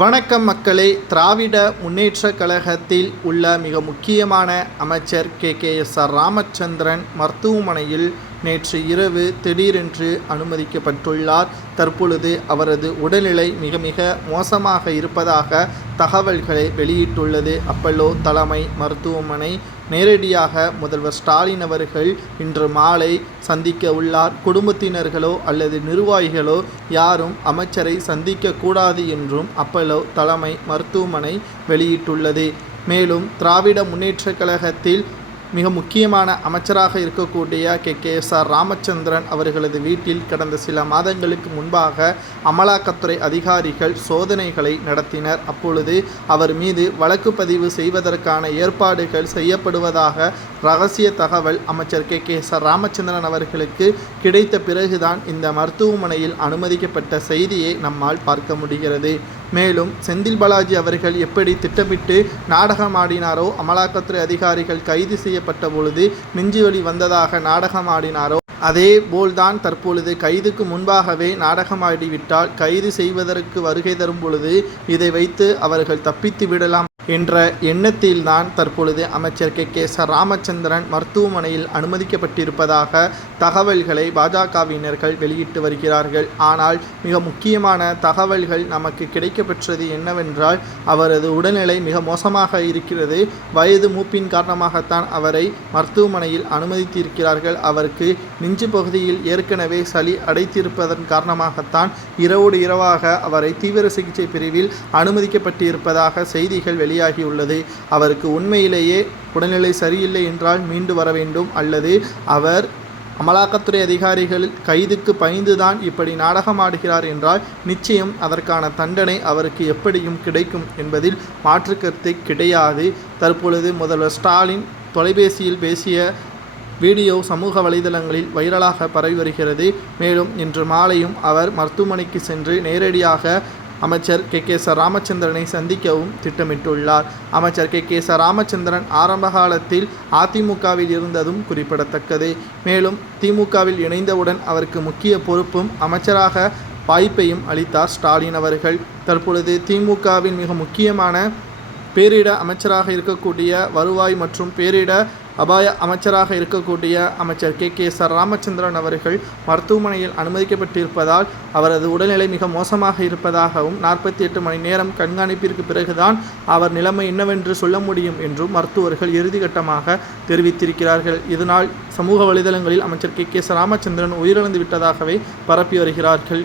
வணக்கம் மக்களே. திராவிட முன்னேற்றக் கழகத்தில் உள்ள மிக முக்கியமான அமைச்சர் கே.எஸ்.ஆர். ராமச்சந்திரன் மருத்துவமனையில் நேற்று இரவு திடீரென்று அனுமதிக்கப்பட்டுள்ளார். தற்பொழுது அவரது உடல்நிலை மிக மிக மோசமாக இருப்பதாக தகவல்களை வெளியிட்டுள்ளது அப்பல்லோ தலைமை மருத்துவமனை. நேரடியாக முதல்வர் ஸ்டாலின் அவர்கள் இன்று மாலை சந்திக்க உள்ளார். குடும்பத்தினர்களோ அல்லது நிர்வாகிகளோ யாரும் அமைச்சரை சந்திக்கக்கூடாது என்றும் அப்பல்லோ தலைமை மருத்துவமனை வெளியிட்டுள்ளது. மேலும் திராவிட முன்னேற்றக் கழகத்தில் மிக முக்கியமான அமைச்சராக இருக்கக்கூடிய கே.எஸ்.ஆர். ராமச்சந்திரன் அவர்களது வீட்டில் கடந்த சில மாதங்களுக்கு முன்பாக அமலாக்கத்துறை அதிகாரிகள் சோதனைகளை நடத்தினர். அப்பொழுது அவர் மீது வழக்கு பதிவு செய்வதற்கான ஏற்பாடுகள் செய்யப்படுவதாக ரகசிய தகவல் அமைச்சர் கே.எஸ்.ஆர். ராமச்சந்திரன் அவர்களுக்கு கிடைத்த பிறகுதான் இந்த மருத்துவமனையில் அனுமதிக்கப்பட்ட செய்தியை நம்மால் பார்க்க முடிகிறது. மேலும் செந்தில் பாலாஜி அவர்கள் எப்படி திட்டமிட்டு நாடகமாடினாரோ, அமலாக்கத்துறை அதிகாரிகள் கைது செய்யப்பட்ட பொழுது நெஞ்சுவலி வந்ததாக நாடகமாடினாரோ, அதே போல்தான் தற்பொழுது கைதுக்கு முன்பாகவே நாடகமாடிவிட்டால் கைது செய்வதற்கு வருகை தரும் பொழுது இதை வைத்து அவர்கள் தப்பித்து விடலாம் என்ற எண்ணத்தில்தான் தற்பொழுது அமைச்சர் கே.எஸ்.ஆர். ராமச்சந்திரன் மருத்துவமனையில் அனுமதிக்கப்பட்டிருப்பதாக தகவல்களை பாஜகவினர்கள் வெளியிட்டு வருகிறார்கள். ஆனால் மிக முக்கியமான தகவல்கள் நமக்கு கிடைக்கப்பெற்றது என்னவென்றால், அவரது உடல்நிலை மிக மோசமாக இருக்கிறது. வயது மூப்பின் காரணமாகத்தான் அவரை மருத்துவமனையில் அனுமதித்திருக்கிறார்கள். அவருக்கு நெஞ்சு பகுதியில் ஏற்கனவே சளி அடைத்திருப்பதன் காரணமாகத்தான் இரவோடு இரவாக அவரை தீவிர சிகிச்சை பிரிவில் அனுமதிக்கப்பட்டிருப்பதாக செய்திகள் வெளியாகியுள்ளது. அவருக்கு உண்மையிலேயே உடல்நிலை சரியில்லை என்றால் மீண்டு வர வேண்டும், அல்லது அவர் அமலாக்கத்துறை அதிகாரிகள் கைதுக்கு பயந்துதான் இப்படி நாடகமாடுகிறார் என்றால் நிச்சயம் அதற்கான தண்டனை அவருக்கு எப்படியும் கிடைக்கும் என்பதில் மாற்றுக்கருத்து கிடையாது. தற்பொழுது முதல்வர் ஸ்டாலின் தொலைபேசியில் பேசிய வீடியோ சமூக வலைதளங்களில் வைரலாக பரவி வருகிறது. மேலும் இன்று மாலையும் அவர் மருத்துவமனைக்கு சென்று நேரடியாக அமைச்சர் கே.எஸ்.ஆர். ராமச்சந்திரனை சந்திக்கவும் திட்டமிட்டுள்ளார். அமைச்சர் கே.எஸ்.ஆர். ராமச்சந்திரன் ஆரம்ப காலத்தில் அதிமுகவில் இருந்ததும் குறிப்பிடத்தக்கது. மேலும் திமுகவில் இணைந்தவுடன் அவருக்கு முக்கிய பொறுப்பும் அமைச்சராக வாய்ப்பையும் அளித்தார் ஸ்டாலின் அவர்கள். தற்பொழுது திமுகவின் மிக முக்கியமான பேரிட அமைச்சராக இருக்கக்கூடிய வருவாய் மற்றும் பேரிட அபாய அமைச்சராக இருக்கக்கூடிய அமைச்சர் கே.எஸ்.ஆர். ராமச்சந்திரன் அவர்கள் மருத்துவமனையில் அனுமதிக்கப்பட்டிருப்பதால் அவரது உடல்நிலை மிக மோசமாக இருப்பதாகவும் 48 மணி நேரம் கண்காணிப்பிற்கு பிறகுதான் அவர் நிலைமை என்னவென்று சொல்ல முடியும் என்றும் மருத்துவர்கள் இறுதிக்கட்டமாக தெரிவித்திருக்கிறார்கள். இதனால் சமூக வலைதளங்களில் அமைச்சர் கே.எஸ்.ஆர். ராமச்சந்திரன் உயிரிழந்து விட்டதாகவே பரப்பி வருகிறார்கள்.